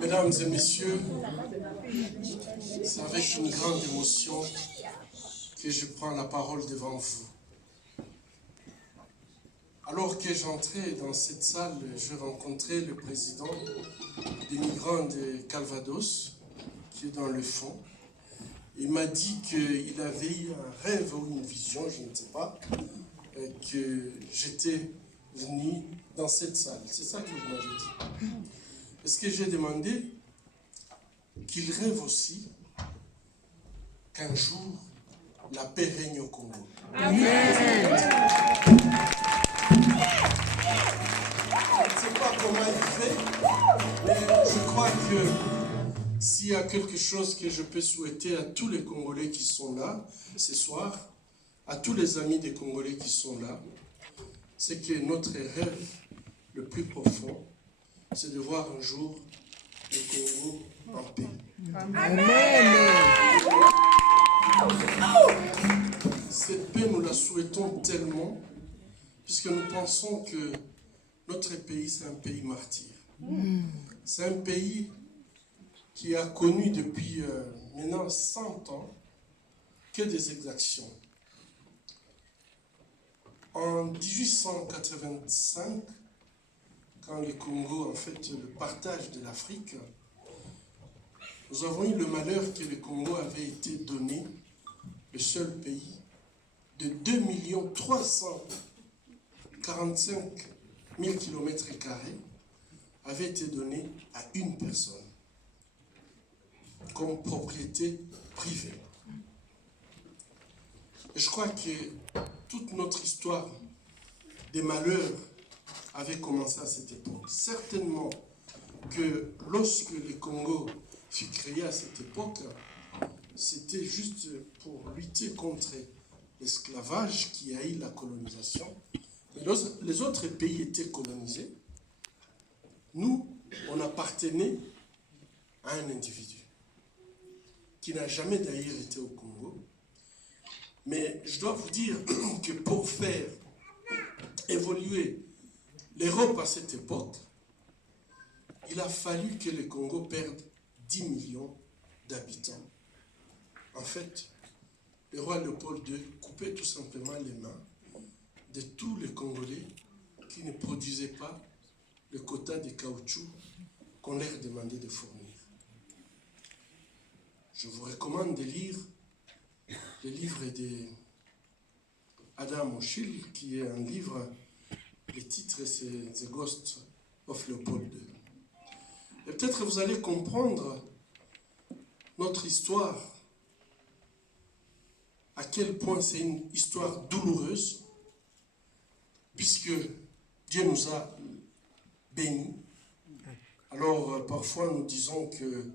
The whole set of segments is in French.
Mesdames et messieurs, c'est avec une grande émotion que je prends la parole devant vous. Alors que j'entrais dans cette salle, je rencontrais le président des migrants de Calvados, qui est dans le fond. Il m'a dit qu'il avait eu un rêve ou une vision, je ne sais pas, que j'étais venu dans cette salle. C'est ça que vous m'avez dit. Et ce que j'ai demandé, qu'il rêve aussi qu'un jour, la paix règne au Congo. Amen. Je ne sais pas comment il fait, mais je crois que s'il y a quelque chose que je peux souhaiter à tous les Congolais qui sont là ce soir, à tous les amis des Congolais qui sont là, c'est que notre rêve le plus profond, c'est de voir un jour le Congo en paix. Amen. Cette paix, nous la souhaitons tellement, puisque nous pensons que notre pays, c'est un pays martyr. C'est un pays qui a connu depuis maintenant 100 ans que des exactions. En 1885, quand le Congo, en fait, le partage de l'Afrique, nous avons eu le malheur que le Congo avait été donné, le seul pays, de 2 345 000 km² avait été donné à une personne comme propriété privée. Et je crois que toute notre histoire des malheurs avait commencé à cette époque. Certainement que lorsque le Congo fut créé à cette époque, c'était juste pour lutter contre l'esclavage qui a eu la colonisation. Mais les autres pays étaient colonisés. Nous, on appartenait à un individu qui n'a jamais d'ailleurs été au Congo. Mais je dois vous dire que pour faire évoluer l'Europe à cette époque, il a fallu que le Congo perde 10 millions d'habitants. En fait, le roi Léopold II coupait tout simplement les mains de tous les Congolais qui ne produisaient pas le quota de caoutchouc qu'on leur demandait de fournir. Je vous recommande de lire le livre d'Adam Oshil, qui est un livre, le titre c'est The Ghost of Leopold II. Et peut-être vous allez comprendre notre histoire, à quel point c'est une histoire douloureuse, puisque Dieu nous a bénis. Alors parfois nous disons que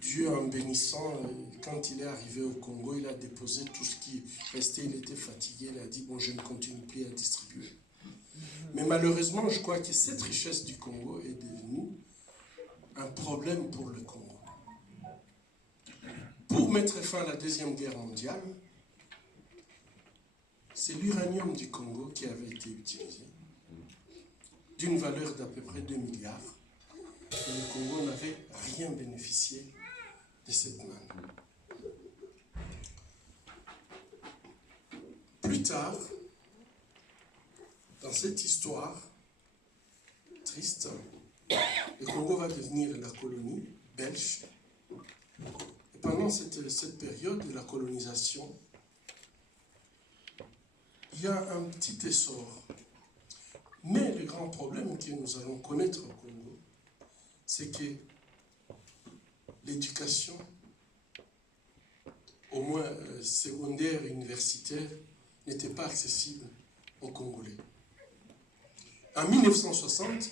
Dieu, en bénissant, quand il est arrivé au Congo, il a déposé tout ce qui restait, il était fatigué, il a dit, bon, je ne continue plus à distribuer. Mais malheureusement, je crois que cette richesse du Congo est devenue un problème pour le Congo. Pour mettre fin à la Deuxième Guerre mondiale, c'est l'uranium du Congo qui avait été utilisé, d'une valeur d'à peu près 2 milliards. Et le Congo n'avait rien bénéficié de cette manne. plus tard, dans cette histoire triste, le Congo va devenir la colonie belge. Et pendant cette période de la colonisation, il y a un petit essor. Mais le grand problème que nous allons connaître au Congo, c'est que l'éducation, au moins secondaire et universitaire, n'était pas accessible aux Congolais. En 1960,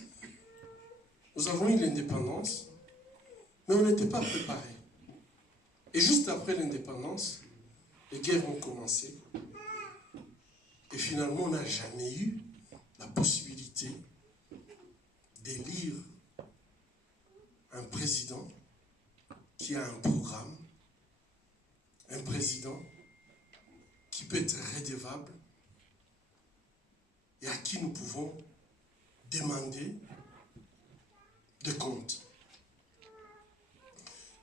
nous avons eu l'indépendance, mais on n'était pas préparés. Et juste après l'indépendance, les guerres ont commencé. Et finalement, on n'a jamais eu la possibilité d'élire un président qui a un programme, un président qui peut être redevable et à qui nous pouvons demander des comptes.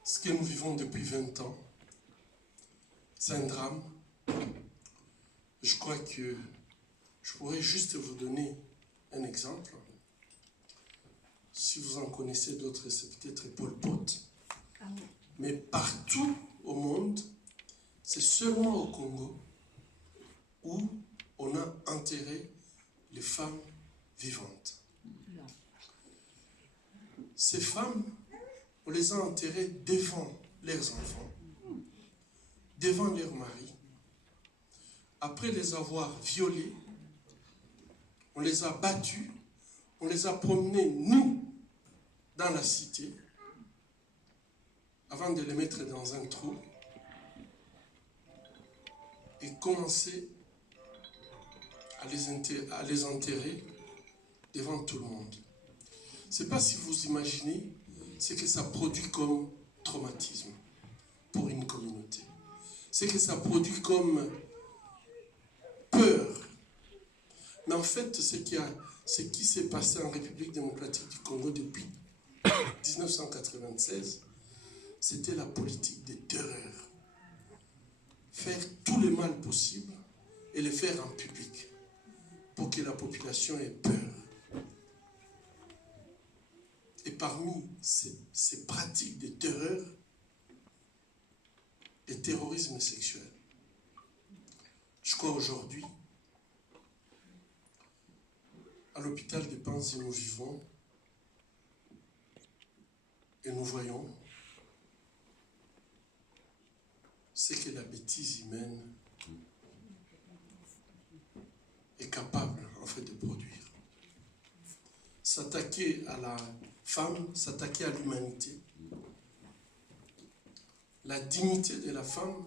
Ce que nous vivons depuis 20 ans, c'est un drame. Je crois que je pourrais juste vous donner un exemple. Si vous en connaissez d'autres, c'est peut-être Pol Pot. Mais partout au monde, c'est seulement au Congo où on a enterré les femmes vivantes. Ces femmes, on les a enterrées devant leurs enfants, devant leurs maris. Après les avoir violées, on les a battues, on les a promenées, nous, dans la cité, avant de les mettre dans un trou et commencer à les enterrer devant tout le monde. Je ne sais pas si vous imaginez ce que ça produit comme traumatisme pour une communauté. Ce que ça produit comme peur. Mais en fait, ce qui s'est passé en République démocratique du Congo depuis 1996, c'était la politique des terreurs. Faire tout le mal possible et le faire en public pour que la population ait peur. Et parmi ces pratiques de terreur, le terrorisme sexuel. Je crois aujourd'hui, à l'hôpital de Panzi, nous vivons et nous voyons ce que la bêtise humaine est capable en fait de produire. S'attaquer à la femme, s'attaquer à l'humanité. La dignité de la femme,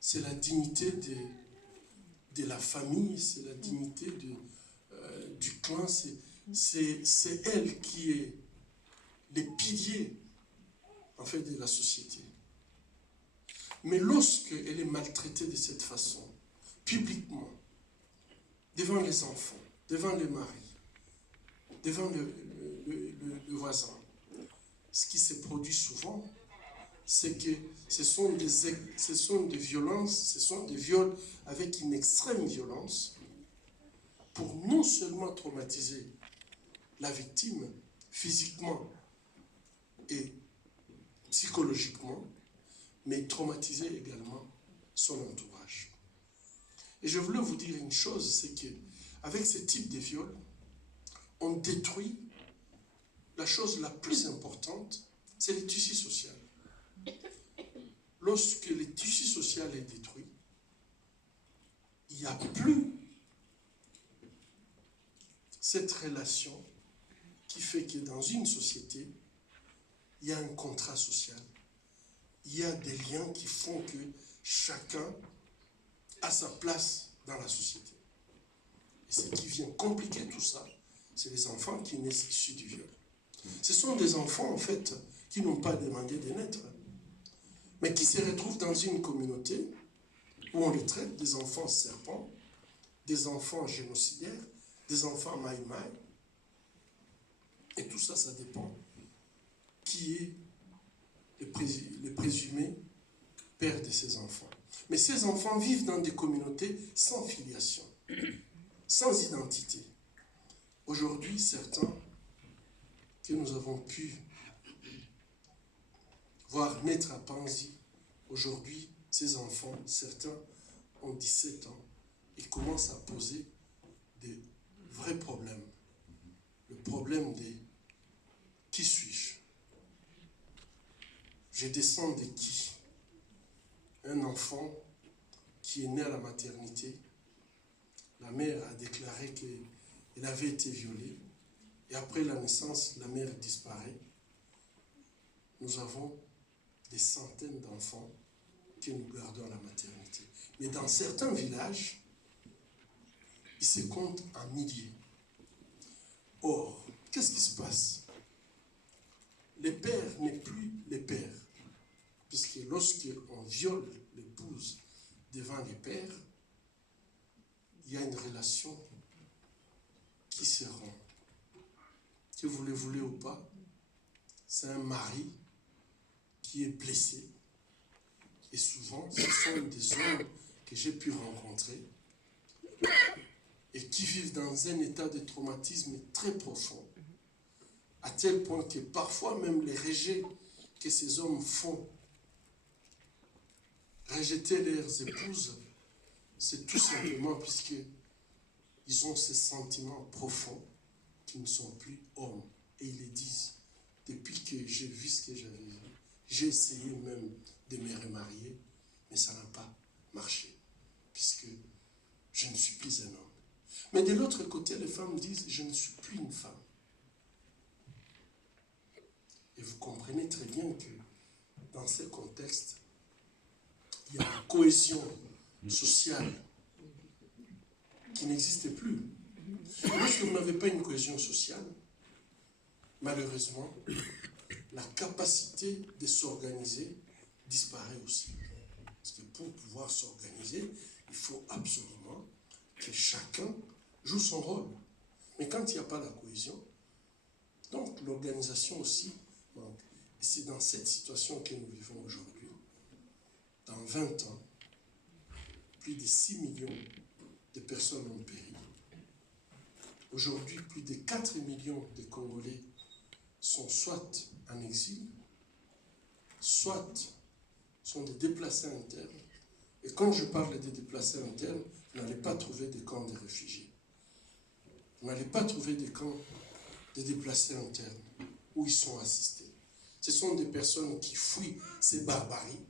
c'est la dignité de la famille, c'est la dignité du clan, c'est elle qui est le pilier en fait de la société. Mais lorsqu'elle est maltraitée de cette façon, publiquement, devant les enfants, devant les maris, devant le voisin, ce qui se produit souvent, c'est que ce sont des violences, ce sont des viols avec une extrême violence pour non seulement traumatiser la victime physiquement et psychologiquement, mais traumatiser également son entourage. Et je voulais vous dire une chose, c'est qu'avec ce type de viol, on détruit la chose la plus importante, c'est le tissu social. Lorsque le tissu social est détruit, il n'y a plus cette relation qui fait que dans une société, il y a un contrat social. Il y a des liens qui font que chacun a sa place dans la société. Et ce qui vient compliquer tout ça, c'est les enfants qui naissent issus du viol. Ce sont des enfants, en fait, qui n'ont pas demandé de naître, mais qui se retrouvent dans une communauté où on les traite des enfants serpents, des enfants génocidaires, des enfants maï-maï. Et tout ça, ça dépend qui est le présumé père de ces enfants. Mais ces enfants vivent dans des communautés sans filiation, sans identité. Aujourd'hui, certains que nous avons pu voir naître à Panzi, aujourd'hui, ces enfants, certains ont 17 ans et commencent à poser des vrais problèmes. Le problème des « qui suis-je » Je descends de qui? Un enfant qui est né à la maternité, la mère a déclaré qu'elle avait été violée, et après la naissance, la mère disparaît. Nous avons des centaines d'enfants que nous gardons à la maternité. Mais dans certains villages, ils se comptent en milliers. Or, qu'est-ce qui se passe? Les pères n'est plus les pères. Puisque lorsqu'on viole l'épouse devant les pères, il y a une relation qui se rompt. Que vous le voulez ou pas, c'est un mari qui est blessé. Et souvent, ce sont des hommes que j'ai pu rencontrer et qui vivent dans un état de traumatisme très profond, à tel point que parfois même les rejets que ces hommes font, rejeter leurs épouses, c'est tout simplement puisqu'ils ont ces sentiments profonds qui ne sont plus hommes. Et ils le disent, depuis que j'ai vu ce que j'avais vu, j'ai essayé même de me remarier, mais ça n'a pas marché, puisque je ne suis plus un homme. Mais de l'autre côté, les femmes disent, je ne suis plus une femme. Et vous comprenez très bien que dans ce contexte, il y a une cohésion sociale qui n'existe plus. Et lorsque vous n'avez pas une cohésion sociale, malheureusement, la capacité de s'organiser disparaît aussi. Parce que pour pouvoir s'organiser, il faut absolument que chacun joue son rôle. Mais quand il n'y a pas la cohésion, donc l'organisation aussi manque. Et c'est dans cette situation que nous vivons aujourd'hui. Dans 20 ans, plus de 6 millions de personnes ont péri. Aujourd'hui, plus de 4 millions de Congolais sont soit en exil, soit sont des déplacés internes. Et quand je parle des déplacés internes, vous n'allez pas trouver des camps de réfugiés. Vous n'allez pas trouver des camps de déplacés internes où ils sont assistés. Ce sont des personnes qui fuient ces barbaries.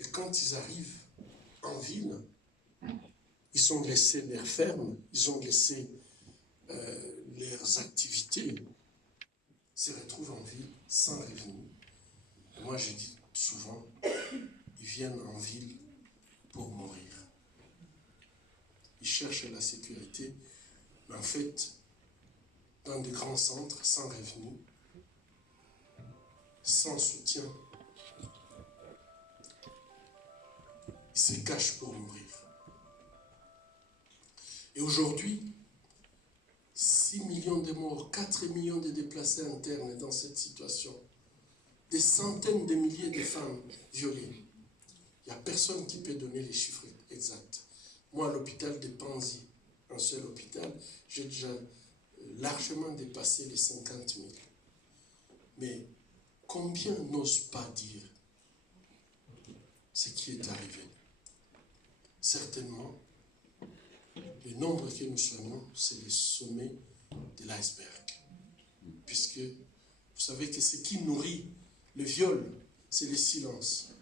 Et quand ils arrivent en ville, ils ont laissé leurs fermes, ils ont laissé leurs activités, se retrouvent en ville sans revenu. Et moi, je dis souvent, ils viennent en ville pour mourir. Ils cherchent la sécurité, mais en fait, dans des grands centres, sans revenu, sans soutien, ils se cachent pour mourir. Et aujourd'hui, 6 millions de morts, 4 millions de déplacés internes dans cette situation, des centaines de milliers de femmes violées. Il n'y a personne qui peut donner les chiffres exacts. Moi, à l'hôpital de Panzi, un seul hôpital, j'ai déjà largement dépassé les 50 000. Mais combien n'osent pas dire ce qui est arrivé? Certainement, le nombre que nous soignons, c'est le sommet de l'iceberg. Puisque vous savez que ce qui nourrit le viol, c'est le silence.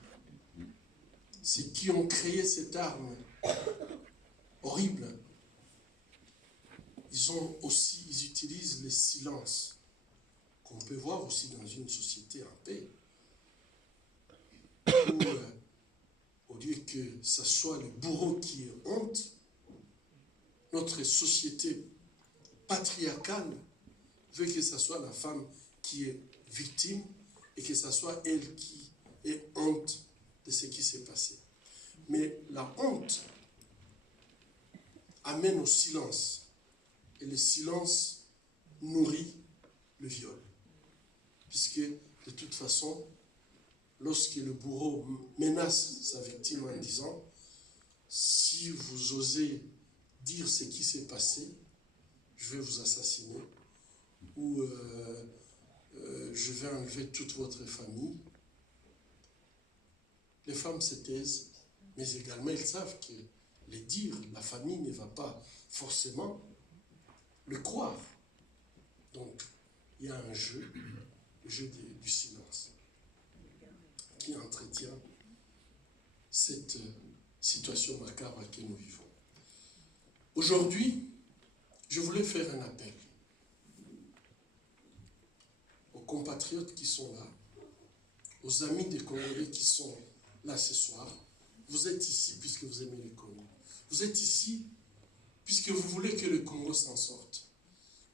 Ceux qui ont créé cette arme horrible, ils utilisent le silence, qu'on peut voir aussi dans une société en paix, où, au lieu que ce soit le bourreau qui ait honte, notre société patriarcale veut que ce soit la femme qui est victime et que ce soit elle qui ait honte de ce qui s'est passé. Mais la honte amène au silence. Et le silence nourrit le viol. Puisque, de toute façon, lorsque le bourreau menace sa victime en disant « Si vous osez dire ce qui s'est passé, je vais vous assassiner ou je vais enlever toute votre famille », les femmes se taisent, mais également elles savent que les dire, la famille ne va pas forcément le croire. Donc, il y a un jeu, le jeu du silence, qui entretient cette situation macabre à laquelle nous vivons. Aujourd'hui, je voulais faire un appel aux compatriotes qui sont là, aux amis des Congolais qui sont là ce soir. Vous êtes ici puisque vous aimez le Congo. Vous êtes ici puisque vous voulez que le Congo s'en sorte.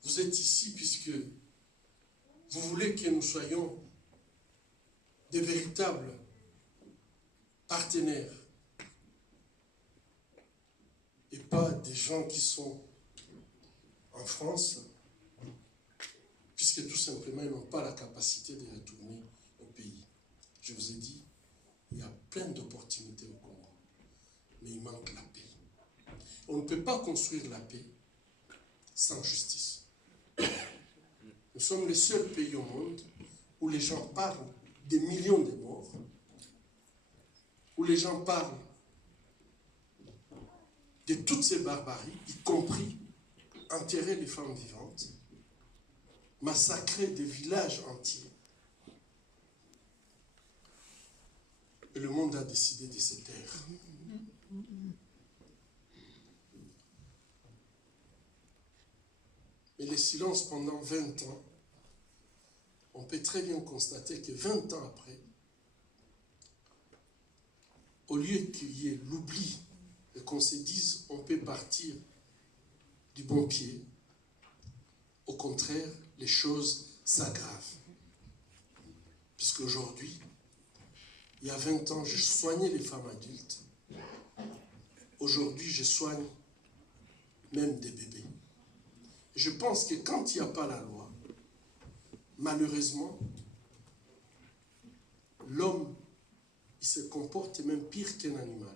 Vous êtes ici puisque vous voulez que nous soyons des véritables partenaires et pas des gens qui sont en France puisque tout simplement ils n'ont pas la capacité de retourner au pays. Je vous ai dit, il y a plein d'opportunités au Congo, mais il manque la paix. On ne peut pas construire la paix sans justice. Nous sommes les seuls pays au monde où les gens parlent des millions de morts, où les gens parlent de toutes ces barbaries, y compris enterrer les femmes vivantes, massacrer des villages entiers. Et le monde a décidé de se taire. Mais le silence pendant 20 ans, on peut très bien constater que 20 ans après, au lieu qu'il y ait l'oubli et qu'on se dise on peut partir du bon pied, au contraire, les choses s'aggravent. Puisqu'aujourd'hui, il y a 20 ans, je soignais les femmes adultes. Aujourd'hui, je soigne même des bébés. Je pense que quand il n'y a pas la loi, malheureusement, l'homme, il se comporte même pire qu'un animal.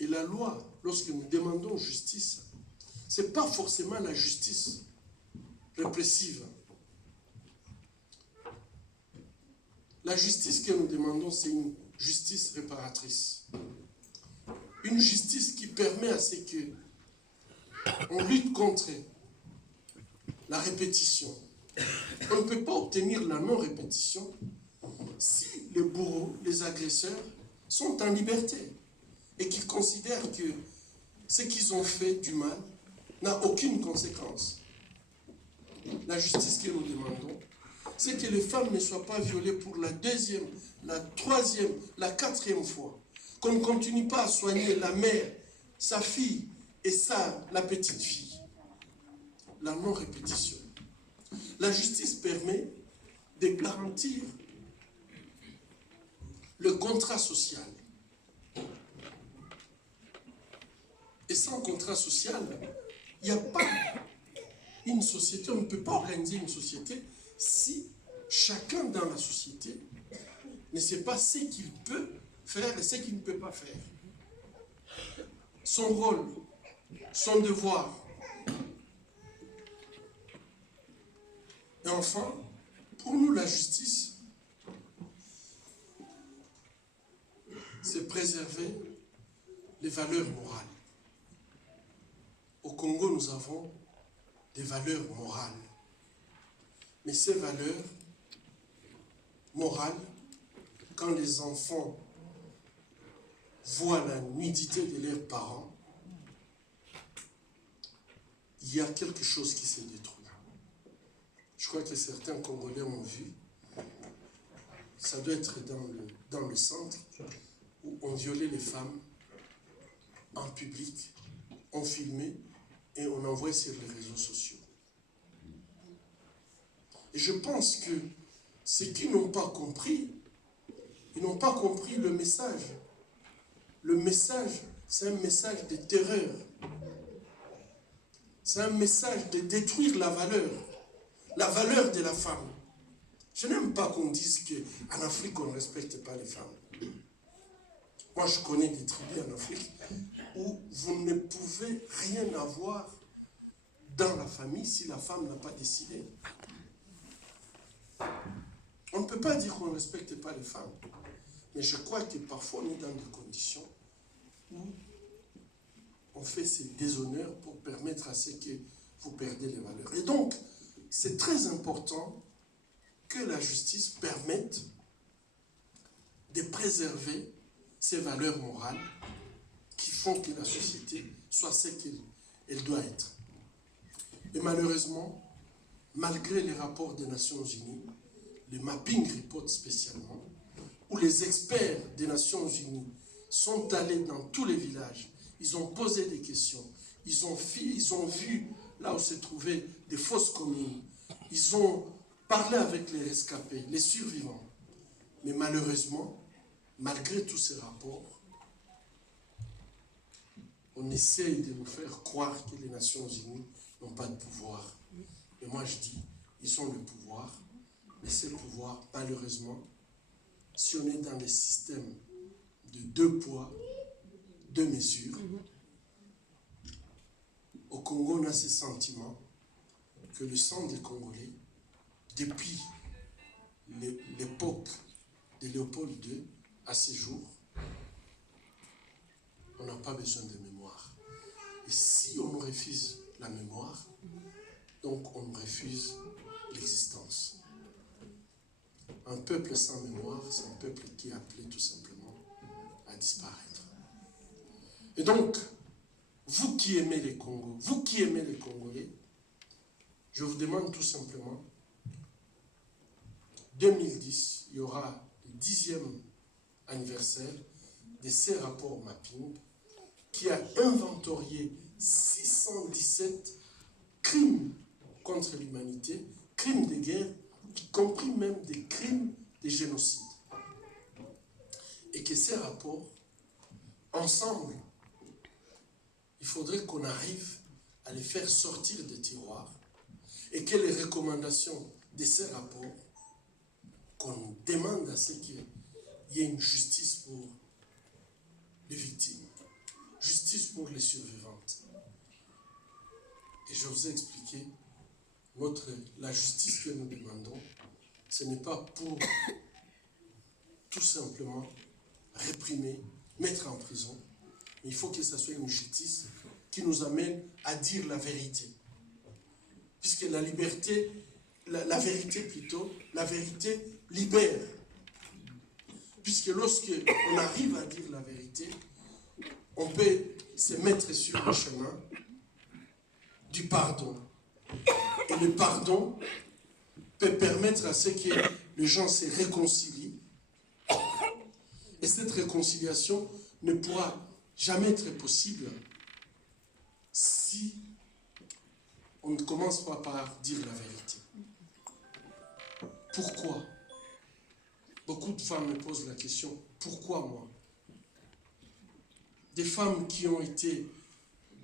Et la loi, lorsque nous demandons justice, ce n'est pas forcément la justice répressive. La justice que nous demandons, c'est une justice réparatrice. Une justice qui permet à ce que on lutte contre la répétition. On ne peut pas obtenir la non-répétition si les bourreaux, les agresseurs sont en liberté et qu'ils considèrent que ce qu'ils ont fait du mal n'a aucune conséquence. La justice que nous demandons, c'est que les femmes ne soient pas violées pour la deuxième, la troisième, la quatrième fois. Qu'on ne continue pas à soigner la mère, sa fille et ça, la petite fille. La non-répétition. La justice permet de garantir le contrat social. Et sans contrat social, il n'y a pas une société, on ne peut pas organiser une société si chacun dans la société ne sait pas ce qu'il peut faire et ce qu'il ne peut pas faire. Son rôle, son devoir. Et enfin, pour nous, la justice, c'est préserver les valeurs morales. Au Congo, nous avons des valeurs morales. Mais ces valeurs morales, quand les enfants voient la nudité de leurs parents, il y a quelque chose qui se détruit. Je crois que certains Congolais ont vu, ça doit être dans le centre, où on violait les femmes en public, on filmait et on envoyait sur les réseaux sociaux. Et je pense que ceux qui n'ont pas compris, ils n'ont pas compris le message. Le message, c'est un message de terreur. C'est un message de détruire la valeur de la femme. Je n'aime pas qu'on dise qu'en Afrique, on ne respecte pas les femmes. Moi, je connais des tribus en Afrique où vous ne pouvez rien avoir dans la famille si la femme n'a pas décidé. On ne peut pas dire qu'on ne respecte pas les femmes. Mais je crois que parfois, on est dans des conditions où on fait ces déshonneurs pour permettre à ce que vous perdez les valeurs. Et donc, c'est très important que la justice permette de préserver ces valeurs morales qui font que la société soit ce qu'elle doit être. Et malheureusement, malgré les rapports des Nations Unies, le Mapping Report spécialement, où les experts des Nations Unies sont allés dans tous les villages, ils ont posé des questions, ils ont vu là où se trouvaient des fosses communes, ils ont parlé avec les rescapés, les survivants. Mais malheureusement, malgré tous ces rapports, on essaye de nous faire croire que les Nations Unies n'ont pas de pouvoir. Et moi je dis, ils ont le pouvoir, mais ce pouvoir, malheureusement, si on est dans les systèmes de 2 poids, 2 mesures, au Congo, on a ce sentiment que le sang des Congolais, depuis l'époque de Léopold II à ce jour, on n'a pas besoin de mémoire. Et si on refuse la mémoire, donc on refuse l'existence. Un peuple sans mémoire, c'est un peuple qui est appelé tout simplement à disparaître. Et donc, vous qui aimez les Congos, vous qui aimez les Congolais, je vous demande tout simplement, 2010, il y aura le 10e anniversaire de ces rapports mapping qui a inventorié 617 crimes contre l'humanité, crimes de guerre, y compris même des crimes de génocide. Et que ces rapports, ensemble, il faudrait qu'on arrive à les faire sortir des tiroirs et que les recommandations de ces rapports, qu'on demande à ce qu'il y ait une justice pour les victimes, justice pour les survivantes. Et je vous ai expliqué, la justice que nous demandons, ce n'est pas pour tout simplement réprimer, mettre en prison, mais il faut que ce soit une justice qui nous amène à dire la vérité. Puisque la liberté, la vérité plutôt, la vérité libère. Puisque lorsque on arrive à dire la vérité, on peut se mettre sur le chemin du pardon. Et le pardon peut permettre à ce que les gens se réconcilient. Et cette réconciliation ne pourra jamais être possible si on ne commence pas par dire la vérité. Pourquoi? Beaucoup de femmes me posent la question, pourquoi moi? Des femmes qui ont été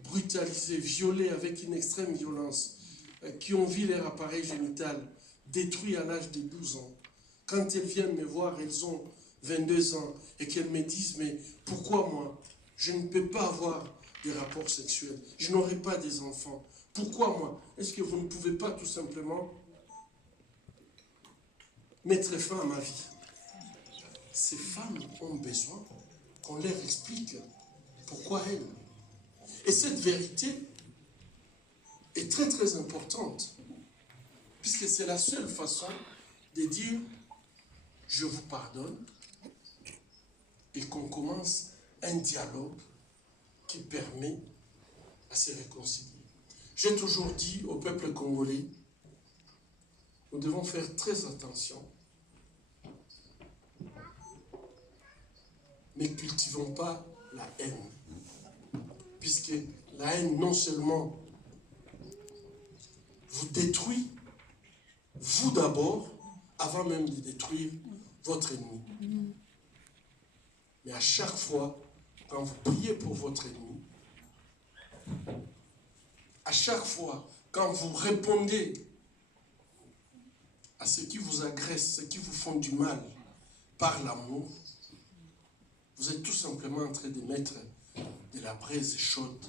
brutalisées, violées avec une extrême violence, qui ont vu leur appareil génital détruit à l'âge de 12 ans. Quand elles viennent me voir, elles ont 22 ans et qu'elles me disent, mais pourquoi moi? Je ne peux pas avoir des rapports sexuels, je n'aurai pas des enfants. Pourquoi moi? Est-ce que vous ne pouvez pas tout simplement mettre fin à ma vie? Ces femmes ont besoin qu'on leur explique pourquoi elles. Et cette vérité est très très importante, puisque c'est la seule façon de dire je vous pardonne et qu'on commence un dialogue qui permet à se réconcilier. J'ai toujours dit au peuple congolais, nous devons faire très attention, mais cultivons pas la haine, puisque la haine non seulement vous détruit, vous d'abord, avant même de détruire votre ennemi. Mais à chaque fois, quand vous priez pour votre ennemi, à chaque fois, quand vous répondez à ceux qui vous agressent, ceux qui vous font du mal par l'amour, vous êtes tout simplement en train de mettre de la braise chaude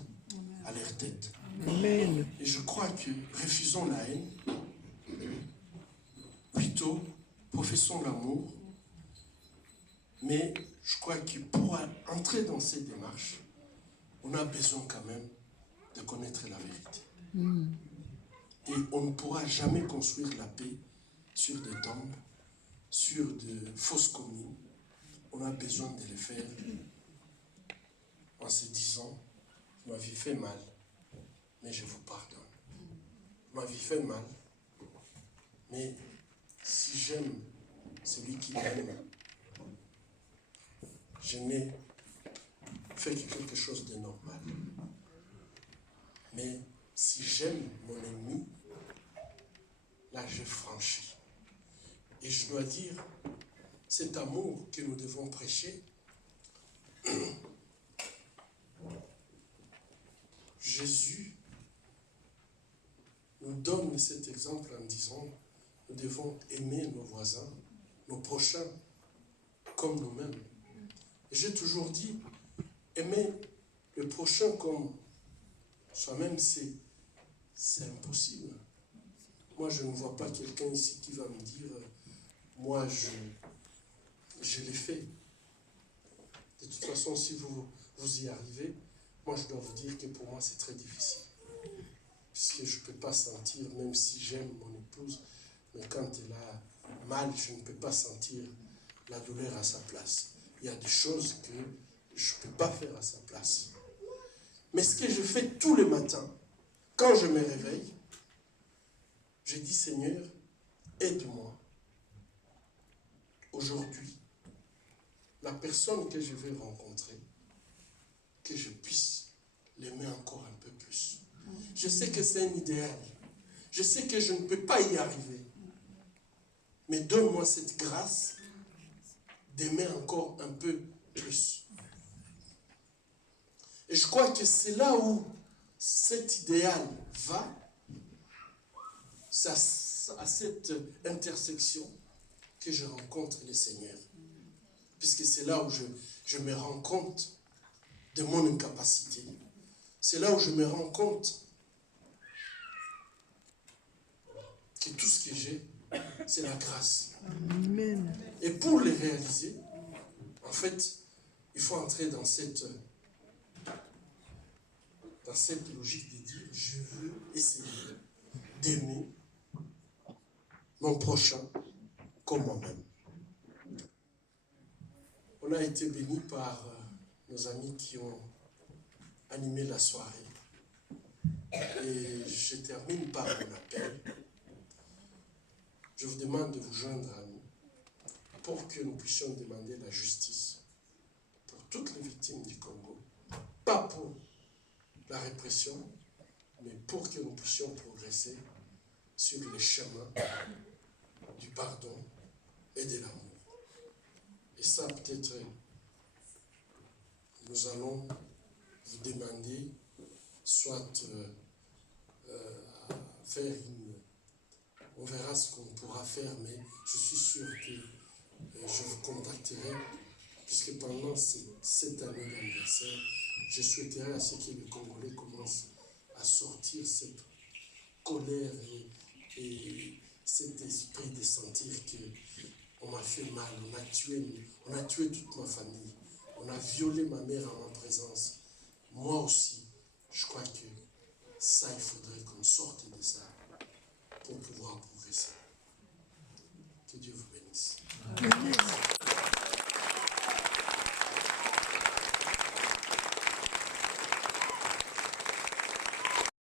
à leur tête. Amen. Et je crois que refusons la haine, plutôt professons l'amour, mais je crois que pour entrer dans cette démarche, on a besoin quand même de connaître la vérité. Et on ne pourra jamais construire la paix sur des tombes, sur de fausses communes. On a besoin de le faire en se disant, vous m'avez fait mal, mais je vous pardonne. Vous m'avez fait mal, mais si j'aime celui qui m'aime, je n'ai fait que quelque chose de normal. Mais si j'aime mon ennemi, là je franchis. Et je dois dire, cet amour que nous devons prêcher, Jésus nous donne cet exemple en disant, nous devons aimer nos voisins, nos prochains, comme nous-mêmes. Et j'ai toujours dit, aimer le prochain comme soi-même, c'est impossible. Moi, je ne vois pas quelqu'un ici qui va me dire, moi, je l'ai fait. De toute façon, si vous y arrivez, moi, je dois vous dire que pour moi, c'est très difficile. Puisque je ne peux pas sentir, même si j'aime mon épouse, mais quand elle a mal, je ne peux pas sentir la douleur à sa place. Il y a des choses que je ne peux pas faire à sa place. Mais ce que je fais tous les matins, quand je me réveille, je dis, Seigneur, aide-moi. Aujourd'hui, la personne que je vais rencontrer, que je puisse l'aimer encore un peu plus. Je sais que c'est un idéal. Je sais que je ne peux pas y arriver. Mais donne-moi cette grâce d'aimer encore un peu plus. Et je crois que c'est là où cet idéal va, c'est à cette intersection que je rencontre le Seigneur. Puisque c'est là où je me rends compte de mon incapacité. C'est là où je me rends compte que tout ce que j'ai, c'est la grâce. Amen. Et pour les réaliser, en fait, il faut entrer dans cette logique de dire, je veux essayer d'aimer mon prochain comme moi-même. On a été bénis par nos amis qui ont animé la soirée. Et je termine par un appel. Je vous demande de vous joindre à nous pour que nous puissions demander la justice pour toutes les victimes du Congo. Pas pour la répression, mais pour que nous puissions progresser sur les chemins du pardon et de l'amour. Et ça, peut-être, nous allons vous demander soit faire on verra ce qu'on pourra faire, mais je suis sûr que je vous contacterai, puisque pendant cette année d'anniversaire, je souhaiterais à ce que les Congolais commencent à sortir cette colère et cet esprit de sentir qu'on m'a fait mal, on a tué toute ma famille, on a violé ma mère en ma présence. Moi aussi, je crois que ça, il faudrait qu'on sorte de ça pour pouvoir progresser.